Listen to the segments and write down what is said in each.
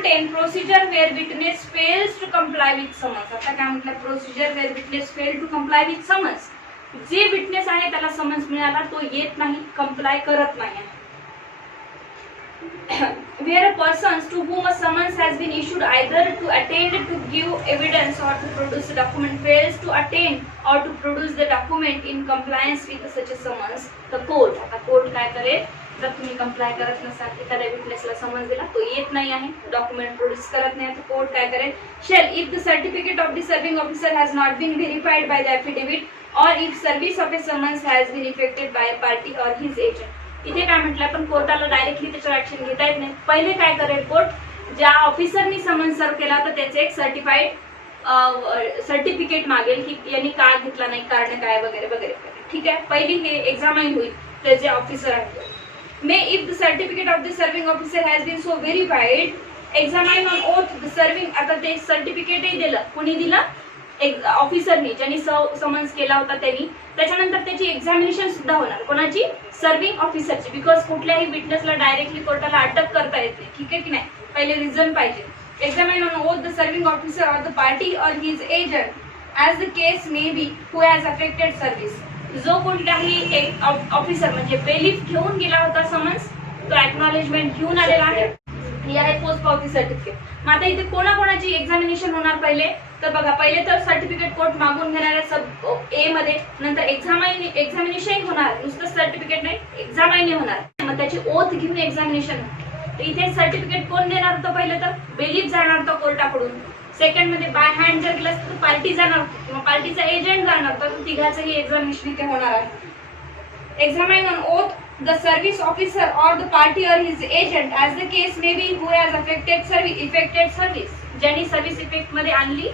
Rule 10 procedure where witness fails to comply with summons. आता काय म्हटलं procedure where witness fail to comply with summons. जे witness आहे त्याला समन्स मिळाला तो येत नाही, कंप्लाय करत नाही. Where a person to whom a summons has been issued either to attend to give evidence or to produce a document fails to attend or to produce the document in compliance with such a summons, the court. आता court काय करेल, जर तुम्ही comply करत नसाल, एखाद्या विटनेसला summons दिला तो येत नाही आहे, डॉक्युमेंट प्रोड्यूस करत नाही, तर कोर्ट काय करेल, shall if the certificate of the serving officer has not been verified by the affidavit or if service of a summons has been effected by a party or his agent. इथे काय म्हटलं, पण कोर्टाला directly त्याच्यावर action घेता येत नाही. पहिले काय करेल कोर्ट, ज्या ऑफिसरनी समन्स सर्व केला तर त्याचे एक सर्टिफिकेट मागेल की यांनी का घेतला नाही, कारण काय वगैरे वगैरे. ठीक आहे, पहिली हे एक्झामाइन होईल ते जे ऑफिसर आहे. May if the certificate of the serving officer has been so verified examine on oath the serving. आता ते सर्टिफिकेटही दिलं, कोणी दिलं, ऑफिसरनी, ज्यांनी समन्स केला होता त्यांनी. त्याच्यानंतर त्याची एक्झामिनेशन सुद्धा होणार, कोणाची, सर्विंग ऑफिसरची, बिकॉज कुठल्याही विटनेसला डायरेक्टली कोर्टाला अटक करता येत नाही. ठीक आहे की नाही, पहिले रिझन पाहिजे. Examine on oath the serving officer or the party or his agent as the case may be who has affected service. जो कोणताही एक ऑफिसर म्हणजे बेलीफ घेऊन गेला होता समन्स, तो एक्नॉलेजमेंट घेऊन आलेला आहे, ही आहे पोस्ट पावती सर्टिफिकेट. मग आता इथे कोणाकोणाची एक्झामिनेशन होणार पहिले, तर बघा पहिले तर सर्टिफिकेट कोर्ट मागून घेणार आहे सब ए मध्ये, नंतर एक्झामिनेशन होणार, नुसतं सर्टिफिकेट नाही एक्झामाइन होणार, मग त्याची ओथ घेऊन एक्झामिनेशन. तर इथे सर्टिफिकेट कोण देणार होतं, पहिलं तर बेलीफ जाणार होता कोर्टाकडून. सेकंड मध्ये बाय हँड जर गेलं तर पार्टी जाणार होती किंवा पार्टीचा एजंट जाणार होता, तर तिघाचंही एक्झामिनेशन इथे होणार आहे. Examine on oath the service officer or the party or his agent as the case may be who has affected service. ज्यांनी सर्व्हिस इफेक्ट मध्ये आणली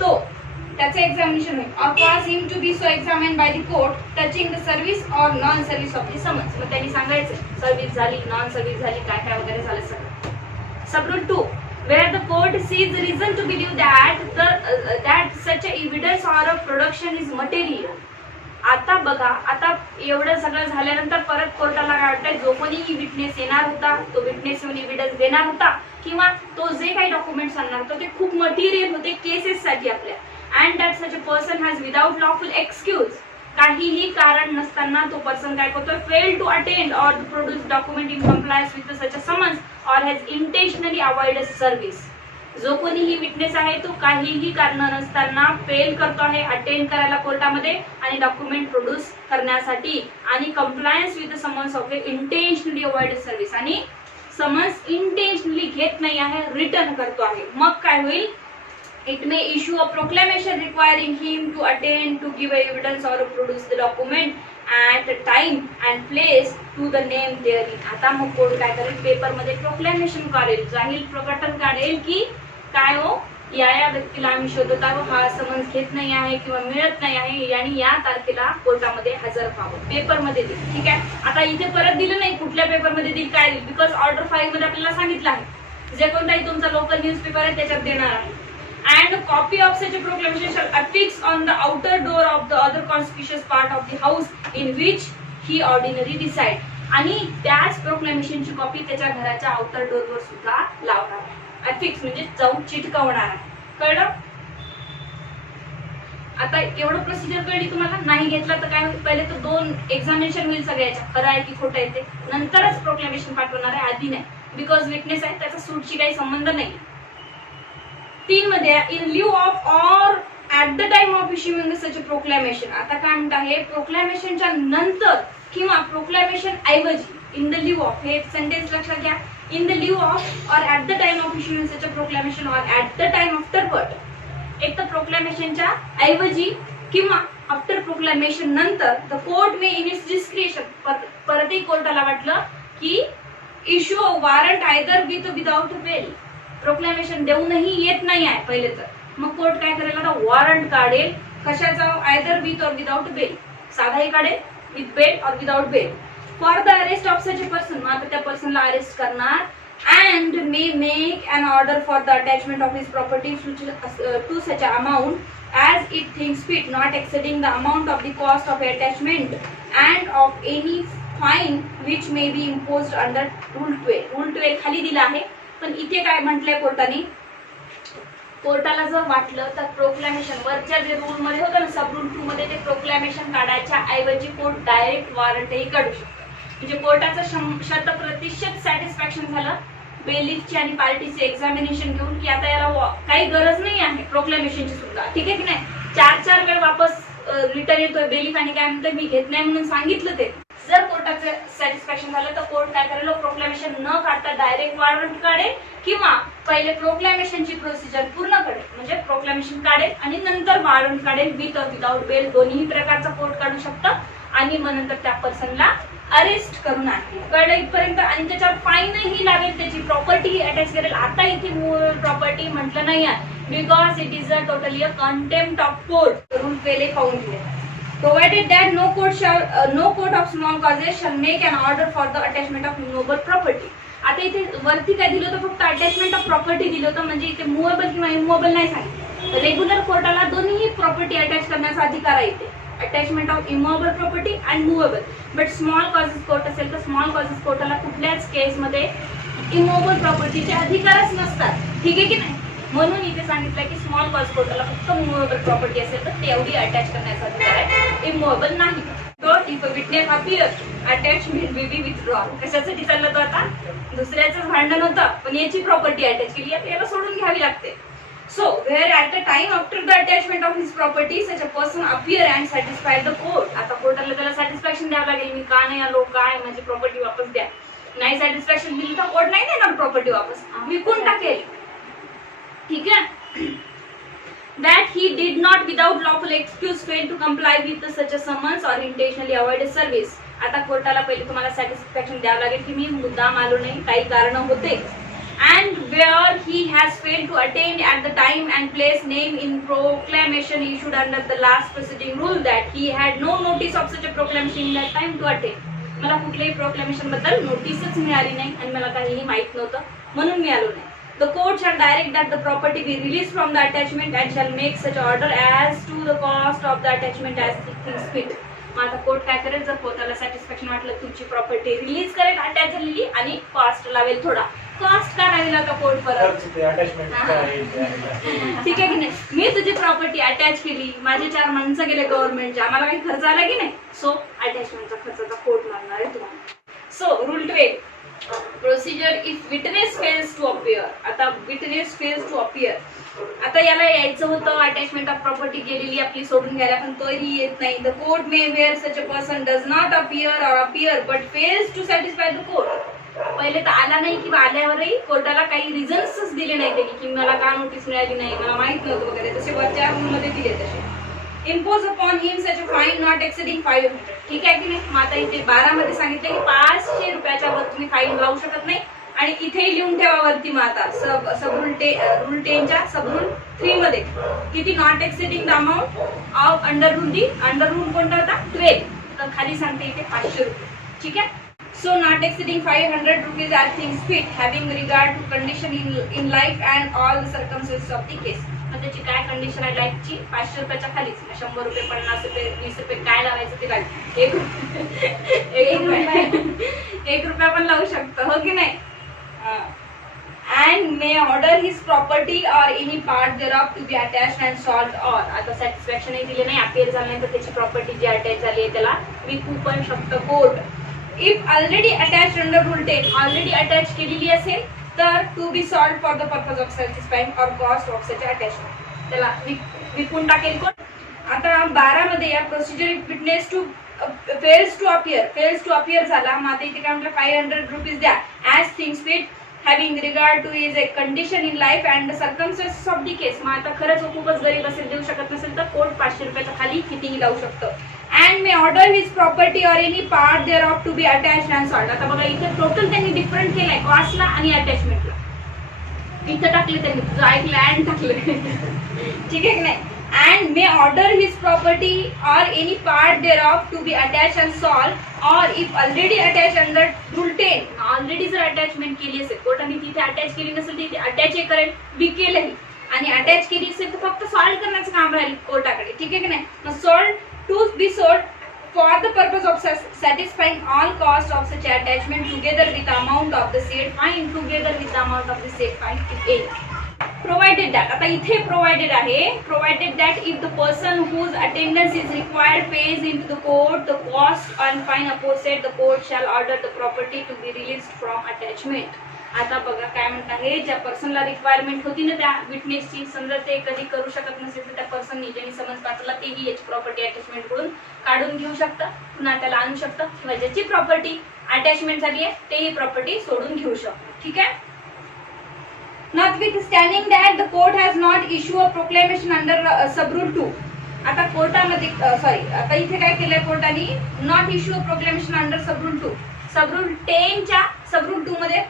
तो त्याचे एक्झामिनेशन होईल. or cause him to be so examined by the court touching the service or non service of the summons. मग त्यांनी सांगायचं service झाली, नॉन सर्व्हिस झाली, काय काय वगैरे झालं सगळं. सब rule 2 where the court sees reason to believe that such a evidence or a production is material. आता बघा, आता एवढं सगळं झाल्यानंतर परत कोर्टाला काय वाटतंय, जो कोणी विटनेस येणार होता तो विटनेस येऊन एव्हिडन्स देणार होता किंवा तो जे काही डॉक्युमेंट्स आणणार होता ते खूप मटेरियल होते केसेस साठी आपल्या. And that such a person has without lawful excuse, काहीही कारण नसताना तो पर्सन काय करतोय, fail to attend or produce document in compliance with such a summons or has intentionally avoided service. जो कोणीही विटनेस आहे तो काहीही कारण नसताना फेल करतो आहे अटेंड करायला कोर्टामध्ये आणि डॉक्युमेंट प्रोड्यूस करण्यासाठी, आणि compliance with summons of intentionally avoided service, आणि समन्स इंटेन्शनली घेत नाही आहे, रिटर्न करतो आहे. मग काय होईल, it may issue a proclamation requiring him to attend to give evidence or produce the document at time and place to the name there. आता मग कोर्ट काय करेल, पेपरमध्ये प्रोक्लेमेशन काढेल, जाहीर प्रकटन काढेल की काय हो, या व्यक्तीला आम्ही शोधत आहोत, हा समन्स घेत नाही आहे किंवा मिळत नाही आहे, आणि या तारखेला कोर्टामध्ये हजर व्हावं, पेपरमध्ये देईल. ठीक आहे, आता इथे परत दिलं नाही कुठल्या पेपरमध्ये देईल, काय देईल, बिकॉज ऑर्डर 5 मध्ये आपल्याला सांगितलं आहे जे कोणताही तुमचा लोकल न्यूजपेपर आहे त्याच्यात देणार आहे. And copy of such a proclamation shall affix on the outer door of the other conspicuous part of the house in which he ordinary decide. आणि त्याच प्रोक्लेमेशनची कॉपी त्याच्या घराच्या आउटर डोरवर सुद्धा लावणार आहे. अफिक्स म्हणजे जाऊन चिटकवणार आहे. कळलं? आता एवढं प्रोसिजर कळली तुम्हाला. नाही घेतला तर काय होईल, पहिले तर 2 एक्झामिनेशन होईल सगळ्याच्या, खरं आहे की खोटं आहे ते, नंतरच प्रोक्लेमेशन पाठवणार आहे, आधी नाही, बिकॉज विटनेस आहे त्याचा सूटशी काही संबंध नाही. 3 मध्ये in lieu of or at the time of issuing such a proclamation. आता काय म्हणत आहे, प्रोक्लेमेशनच्या नंतर किंवा प्रोक्लेमेशन ऐवजी, इन द ल्यू ऑफ, हे सेंटेन्स लक्षात घ्या, in the lieu of or at the time of issuing such a proclamation or at the time afterward. एक तर प्रोक्लेमेशनच्या ऐवजी किंवा आफ्टर प्रोक्लेमेशन नंतर the court may in its discretion, परतही कोर्टाला वाटलं की issue a warrant either with without bail. Proclamation देऊनही येत नाही आहे पहिले तर, मग कोर्ट काय करेल, आता वॉरंट काढेल, कशाचा, आयदर विथ और विदाउट बेल, साधाही काढेल, विथ बेल और without bail, for the arrest of such a person. मग आता त्या पर्सनला अरेस्ट करणार, and may make an order for the attachment of his property to such amount as it thinks fit, not exceeding the amount of the cost of attachment and of any fine which may be imposed under rule 12. rule 12 खाली दिला आहे, पण इथे काय म्हटलंय कोर्टाने, कोर्टाला जर वाटलं तर प्रोक्लॅमेशन वरच्या जे रूल मध्ये होतं ना सब रूल 2 मध्ये ते प्रोक्लॅमेशन काढायच्या ऐवजी कोर्ट डायरेक्ट वॉरंटही काढू शकतो. म्हणजे कोर्टाचं 100% सॅटिस्फॅक्शन झालं बेलिफची आणि पार्टीचे एक्झामिनेशन घेऊन की आता याला काही गरज नाही आहे प्रोक्लॅमेशनची सुद्धा, ठीक आहे की नाही. 4 वेळ वापस रिटर्न येतोय बेलिफ आणि काय म्हणतोय मी घेत नाही म्हणून सांगितलं ते. जर कोर्टाचं सॅटिस्फॅक्शन झालं तर कोर्ट काय करेल, प्रोक्लॅमेशन न काढता डायरेक्ट वॉरंट काढेल किंवा पहिले प्रोक्लॅमेशनची प्रोसिजर पूर्ण करेल, म्हणजे प्रोक्लॅमेशन काढेल आणि नंतर वॉरंट काढेल विथ और विदाउट बेल दोन्ही प्रकारचा कोर्ट काढू शकतं आणि मग नंतर त्या पर्सनला अरेस्ट करून आणेल. कळलं इथपर्यंत. आणि त्याच्यावर फाईनही लागेल, त्याची प्रॉपर्टी अटॅच करेल. आता इथे प्रॉपर्टी म्हटलं नाही आहे because it is a totally a contempt of court. Rule पहिले पाहून घे. Provided that no court of small causes shall make an order for the attachment of movable property. आता इथे वरती काय दिलं होतं, फक्त अटॅचमेंट ऑफ प्रॉपर्टी दिलं होतं, म्हणजे इथे मुव्हेबल किंवा इमूव्हेबल नाही सांगितलं. रेग्युलर कोर्टाला दोन्ही प्रॉपर्टी अटॅच करण्याचा अधिकार आहे इथे, attachment of immovable property and movable. But small causes court असेल तर स्मॉल कॉजेस कोर्टाला कुठल्याच केसमध्ये इमूव्हेबल प्रॉपर्टीचे अधिकारच नसतात, ठीक आहे की नाही. म्हणून इथे सांगितलं की स्मॉल कॉज कोर्टाला फक्त मुव्हेबल प्रॉपर्टी असेल तर तेवढी अटॅच करण्याचा अधिकार आहे, इमूव्हेबल नाही. तो if witness appear attachment will be withdrawn. कशासाठी चाललं तो आता, दुसऱ्याचं भांडण होतं पण याची प्रॉपर्टी अटॅच केली याला सोडून घ्यावी लागते. So wear at a time after the attachment of his property such a person appear and satisfy the court. आता कोर्टाला त्याला सॅटिस्फॅक्शन द्यावं लागेल, मी का नाही आलो, काय माझी प्रॉपर्टी वापस द्या. नाही सॅटिस्फॅक्शन दिली तर कोर्ट नाही देणार प्रॉपर्टी वापस, विकून टाकेल, ठीक आहे. That he did not without lawful excuse fail to comply with such a summons or intentionally avoided service. आता कोर्टाला पहिले तुम्हाला सॅटिस्फॅक्शन द्यावं लागेल की मी मुद्दाम आलो नाही, काही कारण होते. And where he has failed to attain at the time and place name in proclamation issued under the last preceding rule that he had no notice of such a proclamation in that time to attain. मला कुठल्याही proclamation बद्दल नोटीसच मिळाली नाही आणि मला काहीही माहित नव्हतं म्हणून मी आलो नाही. The court shall direct that the property be released from the attachment and shall make such order as to the cost of the attachment as things fit. मग आता कोर्ट काय करेल, जर कोर्टाला सॅटिस्फॅक्शन वाटलं तुमची प्रॉपर्टी रिलीज करेल attach झालेली आणि कॉस्ट लावेल, थोडा कॉस्ट का लावेल आता कोर्ट परत, ठीक आहे की नाही. मी तुझी प्रॉपर्टी अटॅच केली, माझे 4 माणसं गेले गव्हर्नमेंटच्या, आम्हाला काही खर्च आला की नाही, सो अटॅचमेंटचा खर्चाचा कोर्ट मारणार आहे तुम्हाला. So rule 12 procedure if witness fails to appear. आता विटनेस फेल्स टू अपियर, आता याला यायचं होतं अटॅचमेंट ऑफ प्रॉपर्टी गेलेली आपली सोडून घ्यायला, पण तोही येत नाही. The court may where such a person does not appear or appear but fails to satisfy the court. पहिले तर आला नाही किंवा आल्यावरही कोर्टाला काही रिझन्सच दिले नाही त्यांनी की मला का नोटीस मिळाली नाही, मला माहित नव्हतं वगैरे, जसे वरच्या रूलमध्ये दिले तसे. Impose upon him such a fine not exceeding 500. ठीक आहे की नाही. मग आता इथे 12 मध्ये सांगितलं की 500 रुपयाच्या वर तुम्ही फाईन लावू शकत नाही आणि इथेही लिहून ठेवा वरती. मग आता सब रूल 10च्या सब रूल 3 मध्ये किती, not exceeding the amount of under rule कोणता होता 12, तर खाली सांगते इथे 500 रुपये, ठीक आहे. So not exceeding 500 rupees as things fit, having regard to condition in life and all the circumstances of the case. मग त्याची काय कंडिशन आहे लाईफची, 500 रुपयाच्या खालीच. 100 रुपये, 50 रुपये, 20 रुपये काय लावायचं ते काय, 1 रुपया पण लावू शकतो, हो की नाही. And may order his property or any part thereof to be attached and sold or. आता सॅटिस्फॅक्शन दिले नाही, अपील झालं नाही तर त्याची प्रॉपर्टी जी अटॅच झाली आहे त्याला विकू पण शकतं court. If already attach under rule 10, already attach केलेली असेल तर to be sold for the purpose of satisfying or cost of such attachment, त्याला विकून टाकेल कोण. आता 12 मध्ये या procedure witness to fails to appear झाला. मग आता इथे काय म्हटलं, 500 रुपीज द्या as things fit, having regard to is a condition in life and the circumstances of the case. मग आता खरंच खूपच गरीब असेल, देऊ शकत नसेल तर कोर्ट 500 रुपयाच्या खाली कितीही लावू शकतं. And may order his property or any part thereof to be attached and sold. आता बघा इथे टोटल त्यांनी डिफरंट केलाय, कॉस्टला आणि अटॅचमेंटला. इथं टाकले त्यांनी, तुझं ऐकलं अँड टाकलं, ठीक आहे की नाही. And may order his property or any part thereof to be attached and sold, or if already attached under rule 10, already जर अटॅचमेंट केली असेल कोर्टाने, तिथे अटॅच केली नसेल तिथे अटॅच करेल, विकेलही, आणि अटॅच केली असेल तर फक्त सॉल्ड करण्याचं काम राहील कोर्टाकडे, ठीक आहे की नाही. मग sold to be sold for the purpose of satisfying all costs of such attachment together with the amount of the said fine, together with the amount of the said fine if any. Provided that, आता इथे provided आहे, provided that if the person whose attendance is required pays into the court the cost and fine aforesaid, the court shall order the property to be released from attachment. आता बघा काय म्हणत आहे, ज्या पर्सनला requirement होती ना त्या विटनेसची, समजा ते कधी करू शकत नसेल तर त्या पर्सननी ज्यांनी समन्स पाठवला तेही याची प्रॉपर्टी अटॅचमेंट कडून काढून घेऊ शकतं, पुन्हा त्याला आणू शकतं, किंवा ज्याची प्रॉपर्टी अटॅचमेंट झाली आहे तेही प्रॉपर्टी सोडून घेऊ शकतो. ठीक आहे. Notwithstanding that the court has not issued a proclamation under subrule 2. आता कोर्टामध्ये आता इथे काय केलंय कोर्टाने, not issue a proclamation under subrule 2. Subrule 10 च्या सबरूल 2 मध्ये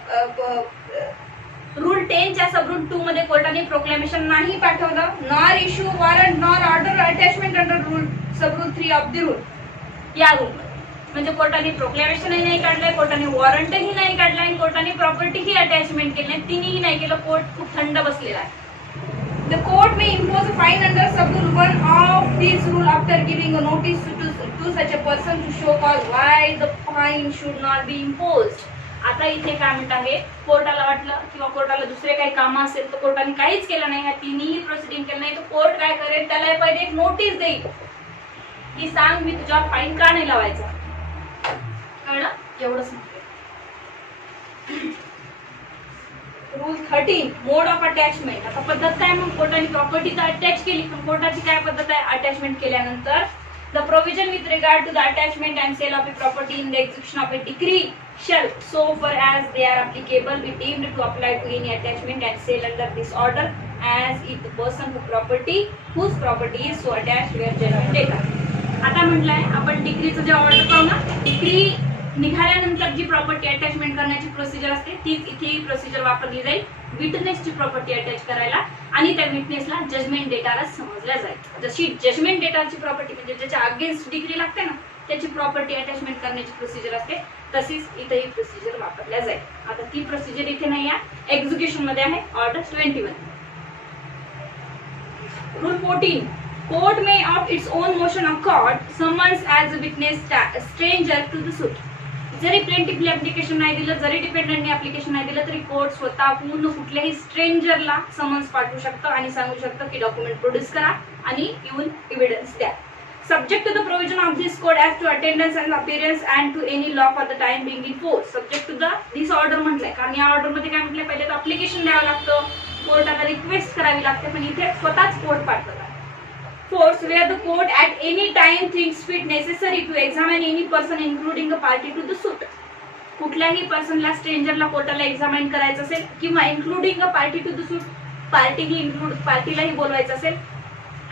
रूल 10 च्या सबरूल 2 मध्ये कोर्टाने प्रोक्लेमेशन नाही पाठवलं, nor issue warrant nor order attachment under rule subrule 3 of the rule. या रूल म्हणजे कोर्टाने प्रोक्लेमेशनही नाही काढलंय, कोर्टाने वॉरंटही नाही काढलाय, कोर्टाने प्रॉपर्टीही अटॅचमेंट केली नाही, तिन्ही नाही केलं. कोर्ट खूप थंड बसलेला आहे. The court may impose a fine under subrule 1 of this rule after giving a notice to such a person to show cause why the fine should not be imposed. आता इथे काय म्हणत आहे, कोर्टाला वाटलं किंवा कोर्टाला दुसरे काही काम असेल तर कोर्टाने काहीच केलं नाही, ह्या तिन्ही प्रोसिडिंग केलं नाही, तर कोर्ट काय करेल, त्याला पहिले एक नोटीस देईल की सांग मी तुझ्यावर फाईन का नाही लावायचा. कळलं? एवढंच म्हणते. Rule 13 mode of attachment. आता पद्धत काय, मग कोर्टाने प्रॉपर्टी तर अटॅच केली, पण कोर्टाची काय पद्धत आहे अटॅचमेंट केल्यानंतर, the provision with regard to the attachment and sale of a property in the execution of a decree shall, so far as they are applicable, be deemed to apply to any attachment and sale under this order, as if the person whose property is so attached were genuine data. आता म्हटलंय आपण डिक्रीचं जे order पाहू ना, decree निघाल्यानंतर जी property attachment करण्याची procedure असते तीच इथे ही प्रोसिजर वापरली जाईल विटनेसची प्रॉपर्टी अटॅच करायला, आणि त्या विटनेसला जजमेंट डेटाला समजल्या जाईल. जशी जजमेंट डेटाची प्रॉपर्टी म्हणजे ज्याच्या अगेन्स्ट डिग्री लागते ना त्याची प्रॉपर्टी अटॅचमेंट करण्याची प्रोसिजर असते, तशीच इथे ही प्रोसिजर वापरल्या जाईल. आता ती प्रोसिजर इथे नाही आहे, एक्झिक्युशन मध्ये आहे order 21. Rule 14 court may of its own motion accord summons as a witness stranger to the suit. जरी प्लेंटिफने ऍप्लिकेशन नाही दिलं, जरी डिपेंडंटने ऍप्लिकेशन नाही दिलं, तरी कोर्ट स्वतः पूर्ण कुठल्याही स्ट्रेंजरला समन्स पाठवू शकतं आणि सांगू शकतं की डॉक्युमेंट प्रोड्यूस करा आणि येऊन एव्हिडन्स द्या. Subject to the provision of this code as to attendance and appearance and to any law for the time being in force. Subject to the this order म्हटलंय, कारण या ऑर्डर मध्ये काय म्हटलंय, पहिले तर अप्लिकेशन द्यावं लागतं, कोर्टाला रिक्वेस्ट करावी लागते, पण इथे स्वतःच कोर्ट पाठवतात. Force where the court at any time thinks fit necessary to examine any person including a party to the suit. कुठल्याही पर्सनला स्ट्रेंजरला कोर्टाला एक्झामिन करायचं असेल किंवा including a party to the suit, पार्टीही पार्टीलाही बोलवायचं असेल,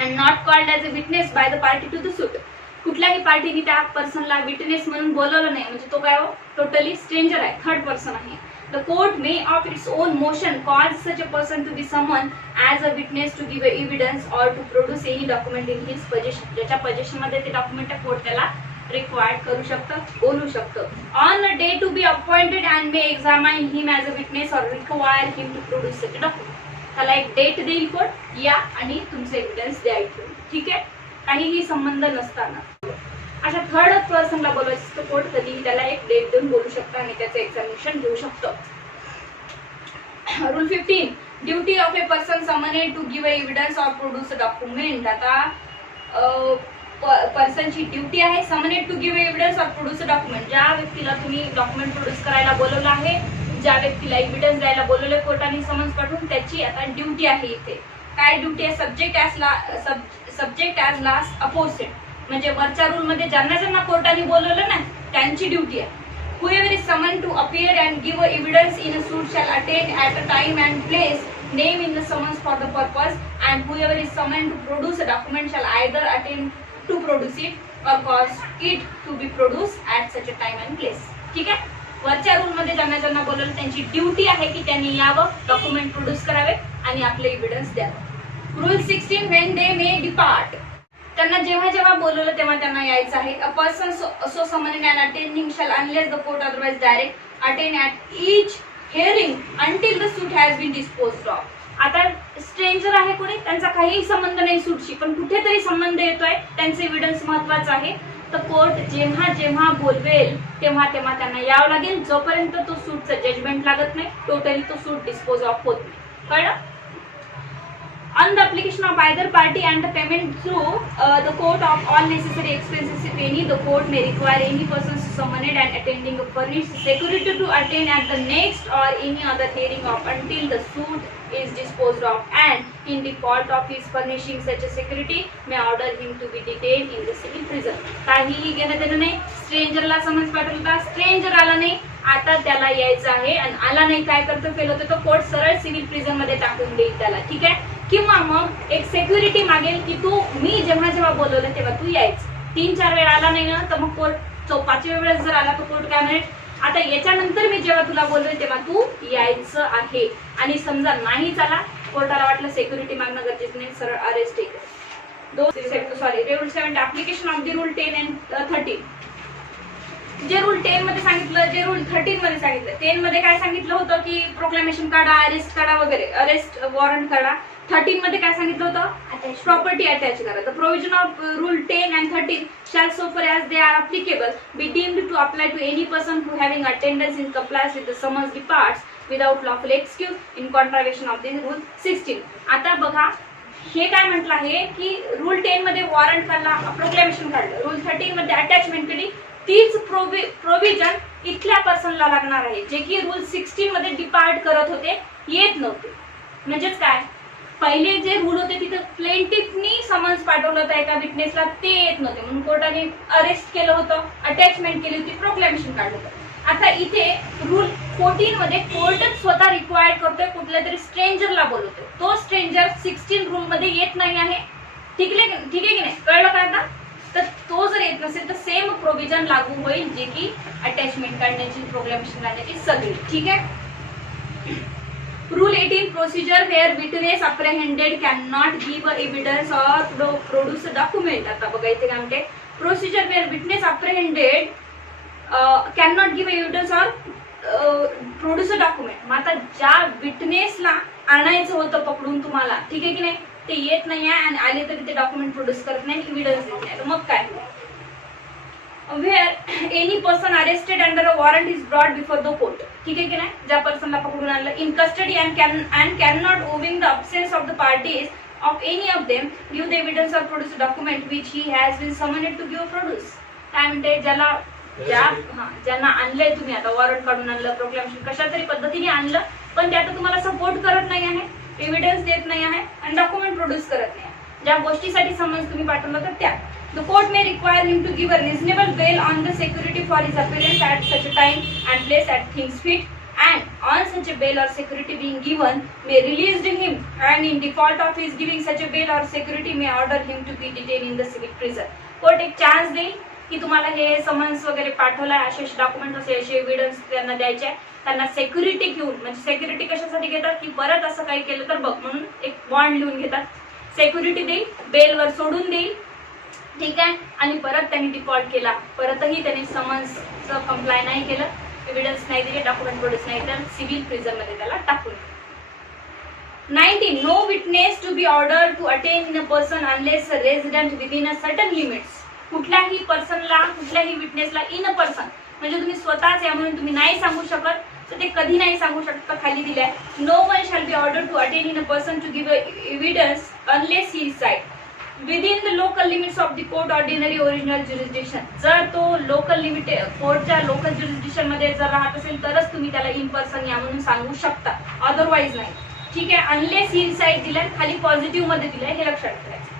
and not called as a witness by the party to the suit. कुठल्याही पार्टीने त्या पर्सनला विटनेस म्हणून बोलवलं नाही म्हणजे तो काय टोटली स्ट्रेंजर आहे, थर्ड पर्सन आहे. The court may of its own motion cause such a person to be summoned as a witness to give evidence or to produce any document in his possession. ज्याच्या position मध्ये ते document court त्याला required करू शकतं, बोलू शकतं. On a day to be appointed and may examine him as a witness or require him to produce such a document. त्याला एक डेट देईल कोर्ट, या आणि तुमचे एव्हिडन्स द्या इथून. ठीक आहे, काहीही संबंध नसताना अशा थर्ड पर्सनला बोलवायचं तर कोर्ट कधीही त्याला एक डेट देऊन बोलू शकतं आणि त्याचं एक्झामिनेशन घेऊ शकतं. Rule 15 duty of a person summoned to give evidence or produce a document. आता पर्सनची ड्युटी आहे summoned to give evidence or produce a document. ज्या व्यक्तीला तुम्ही डॉक्युमेंट प्रोड्यूस करायला बोलवलं आहे, ज्या व्यक्तीला एव्हिडन्स द्यायला बोलवले कोर्टाने समन्स पाठवून, त्याची आता ड्युटी आहे. इथे काय ड्युटी आहे, सब्जेक्ट ॲज लास्ट अपोजिट, म्हणजे वरच्या रूल मध्ये ज्यांना ज्यांना कोर्टाने बोलवलं ना त्यांची ड्युटी आहे. whoever is summoned to appear and give evidence in a suit shall attend at a time and place named in the summons for the purpose, and whoever is summoned to produce a document shall either attend to produce it or cause it to be produced at such a time and place. ठीक आहे, वरच्या rule मध्ये ज्यांना ज्यांना बोलवलं त्यांची duty आहे की त्यांनी यावं, डॉक्युमेंट प्रोड्यूस करावे आणि आपले एव्हिडन्स द्यावं. Rule 16 when they may depart. त्यांना जेव्हा जेव्हा बोलवलं तेव्हा त्यांना यायचं आहे. A person so summoned and attending shall unless the court otherwise direct attend at each hearing until the suit has been disposed of. आता स्ट्रेंजर आहे कोणी, त्यांचा काहीही संबंध नाही सूटशी, पण कुठेतरी संबंध येतोय, त्यांचे एव्हिडन्स महत्वाचं आहे. तर कोर्ट जेव्हा जेव्हा बोलवेल तेव्हा तेव्हा त्यांना यावं लागेल, जोपर्यंत तो सूटचं जजमेंट लागत नाही टोटली तो सूट डिस्पोज ऑफ होत नाही. कळलं? On the application of either party and the payment through the court of all necessary expenses, if any, the court may require any person summoned and attending a furnished security to attend at the next or any other hearing of until the suit is disposed of, and in default of his furnishing such a security may order him to be detained in the civil prison. काहीही घेणं देणं नाही. स्ट्रेंजरला summons पाठवला, stranger आला नाही, आता त्याला यायचं आहे आणि आला नाही काय करतो, फेल होतो, तो कोर्ट सरळ सिव्हिल प्रिझन मध्ये टाकून देईल त्याला. ठीक आहे? किंवा मग एक सिक्युरिटी मागेल की तू मी जेव्हा जेव्हा बोलवलं तेव्हा तू यायचं. 3-4 वेळा आला नाही ना तर मग कोर्ट 5व्या वेळेस जर आला तर कोर्ट काय म्हणेल, आता याच्यानंतर मी जेव्हा तुला बोलवेल तेव्हा तू यायचं आहे. आणि समजा नाहीच आला, कोर्टाला वाटलं सिक्युरिटी मागणं गरजेचं नाही, सरळ अरेस्ट आहे. Rule 7 application of the rule 10 and 13. जे रूल 10 मध्ये सांगितलं, जे रूल 13 मध्ये सांगितलं. 10 मध्ये काय सांगितलं होतं की प्रोक्लेमेशन काढा, अरेस्ट काढा वगैरे, अरेस्ट वॉरंट काढा. 13 मध्ये काय सांगितलं होतं, प्रॉपर्टी अटॅच करा. The provision of rule 10 and 13 shall so far as they are applicable be deemed to apply to any person who having attendance in compliance with the summons departs without lawful excuse in contravention of the rule 16. आता बघा हे काय म्हटलं आहे की rule 10 मध्ये warrant काढला, proclamation काढलं, रूल 13 मध्ये अटॅचमेंट केली, तीच प्रोव्हिजन इथल्या पर्सनला लागणार आहे जे की रूल 16 मध्ये डिपार्ट करत होते, येत नव्हते. म्हणजेच काय, पहिले जे रूल होते तिथं प्लेंटिफनी समन्स पाठवलं होतं एका विटनेसला, ते येत नव्हते म्हणून कोर्टाने अरेस्ट केलं होतं, अटॅचमेंट केली होती, प्रोक्लेमेशन काढलं होतं. आता इथे रूल 14 मध्ये कोर्टच स्वतः रिक्वायर्ड करतोय कुठल्या तरी स्ट्रेंजरला बोलवतोय, तो स्ट्रेंजर 16 रूल मध्ये येत नाही आहे. ठीक आहे की नाही? कळलं का आता? तर तो जर येत नसेल तर सेम प्रोव्हिजन लागू होईल जे की अटॅचमेंट काढण्याची, प्रोक्लेमेशन काढण्याची सगळी. ठीक आहे? Rule 18 procedure where witness apprehended can not give evidence or produce a document. आता बघा इथे काय म्हणते, procedure where witness apprehended can not give evidence or produce a document. मग आता ज्या विटनेसला आणायचं होतं पकडून तुम्हाला, ठीक आहे की नाही, ते येत नाही आहे आणि आले तरी ते डॉक्युमेंट प्रोड्यूस करत नाही, एव्हिडन्स देत नाही, तर मग काय? Where any person arrested under a warrant is brought before the court. ठीक आहे की नाही? ज्या पर्सनला पकडून आणलं in custody and can not owing the absence of the parties of any of them give the evidence or produce document which he has been summoned to give produce. काय म्हणते, ज्यांना आणलंय तुम्ही, आता वॉरंट काढून आणलं, प्रोक्लेमेशन कशा तरी पद्धतीने आणलं, पण ते आता तुम्हाला सपोर्ट करत नाही आहे, एव्हिडन्स देत नाही आहे आणि डॉक्युमेंट प्रोड्यूस करत नाही, ज्या गोष्टीसाठी समन्स तुम्ही पाठवलं तर त्या. The court may require him to give a reasonable bail on the security for his appearance at such a time and place at things fit, and on such a bail or security being given may release him, and in default of his giving such a bail or security may order him to be detained in the civil prison. Court एक chance देईल की तुम्हाला हे summons वगैरे पाठवलाय, असे document असे evidence त्यांना द्यायचे, त्यांना सेक्युरिटी घेऊन, म्हणजे सेक्युरिटी कशासाठी घेतात की परत असं काही केलं तर बघ म्हणून एक बॉन्ड लिहून घेतात, सेक्युरिटी देईल, बेलवर सोडून देईल. ठीक आहे? आणि परत त्यांनी डिफॉल्ट केला, परतही त्यांनी समन्सचं कंप्लाय नाही केलं, एव्हिडन्स नाही दिले, डॉक्युमेंट प्रोड्यूस नाही, तर सिव्हिल प्रिझन मध्ये त्याला टाकून. 19. No witness to be ordered to attend in a person unless resident within a certain limits. कुठल्याही पर्सनला, कुठल्याही विटनेसला इन अ पर्सन म्हणजे तुम्ही स्वतःच या म्हणून तुम्ही नाही सांगू शकत, तर ते कधी नाही सांगू शकत, तर खाली दिलंय, no one shall be order to attend in a person to give evidence unless he side within the local limits of the court ordinary original jurisdiction. जर तो लोकल लिमिट कोर्टच्या लोकल ज्युरिस्डिक्शन मध्ये जर राहत असेल तरच तुम्ही त्याला इन पर्सन या म्हणून सांगू शकता, अदरवाईज नाही. ठीक आहे? अनलेस ही साइड दिलाय, खाली पॉझिटिव्ह मध्ये दिलाय, हे लक्षात ठेवायचं.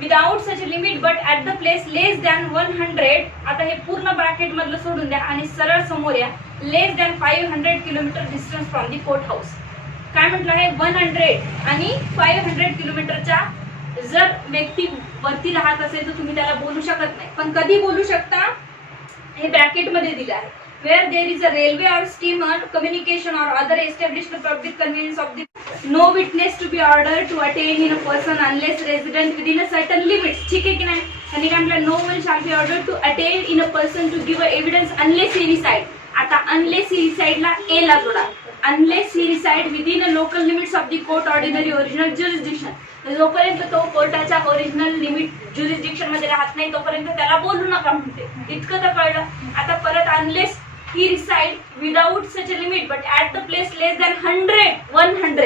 Without such limit but at the place less than 100. आता हे पूर्ण ब्रॅकेट मधलं सोडून द्या आणि सरळ समोर या, less than 500 kilometre distance from the court house. काय म्हटलं आहे, 100 आणि 500 किलोमीटरच्या जर व्यक्ती वरती राहत असेल तर तुम्ही त्याला बोलू शकत नाही, पण कधी बोलू शकता हे ब्रॅकेट मध्ये दिलं आहे. where there is a railway or steamer communication or other established public convenience of the no witness to be ordered to attend in a person unless resident within a certain limits. ठीक आहे की नाही? आणि काय म्हटलं, no one shall be ordered to attend in a person to give evidence unless he reside. आता unless he reside ला a ला जोडा, unless he reside within a local limits of the court ordinary original jurisdiction. जोपर्यंत तो कोर्टाच्या original limit jurisdiction मध्ये राहत नाही तोपर्यंत त्याला बोलू नका म्हणते. इतकं तर कळलं. आता परत unless he reside without such a limit but at the place less than 100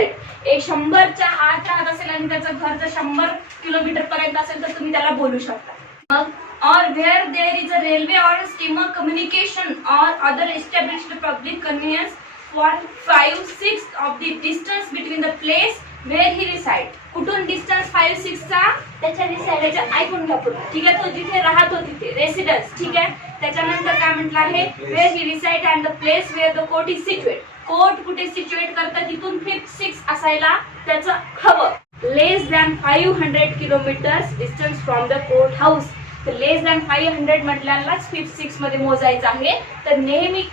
एक 100च्या आत राहत असेल आणि त्याचं घर जर 100 किलोमीटर पर्यंत असेल तर तुम्ही त्याला बोलू शकता. मग or where there is a railway or a steamer communication or other established public conveyance for 5/6 of the distance between the place where he reside. कुठून डिस्टन्स 5/6 चा त्याच्या रिसाइडच्या ऐकून घ्या पूर्ण. ठीक आहे. तो जिथे राहत होती तिथे रेसिडेन्स. ठीक आहे. त्याच्यानंतर काय म्हटलं आहे where he reside and the place where the court is situated. Court कुठे सिच्युएट करतात तिथून 5/6 असायला त्याचं हवं. Less than 500 kilometres distance from the court house. तर लेस दॅन 500 म्हटल्यालाच 5/6 मध्ये मोजायचं आहे. तर नेहमी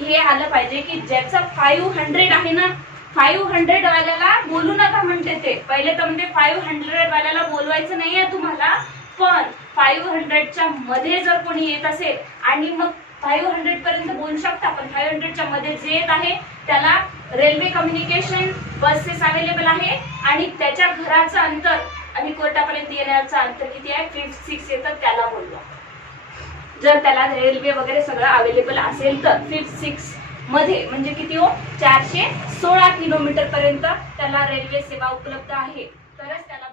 हे आलं पाहिजे की ज्याचं 500 आहे ना 500 वाल्याला बोलू नका म्हणते ते. पहिले तर म्हणजे 500 वाल्याला बोलवायचं नाहीये तुम्हाला. पण 500च्या मध्ये जर कोणी येत असेल आणि मग 500 पर्यंत बोलू शकता पण 500च्या मध्ये जे येत आहे त्याला रेल्वे कम्युनिकेशन बसेस अवेलेबल आहे आणि त्याच्या घराचं अंतर आणि कोर्टापर्यंत येण्याचं अंतर किती आहे 5/6 येतं त्याला बोलवा. जर त्याला रेल्वे वगैरे सगळं अवेलेबल असेल तर 5/6 मध्ये म्हणजे किती हो 416 किलोमीटर पर्यंत त्याला रेल्वे सेवा उपलब्ध आहे तरच त्याला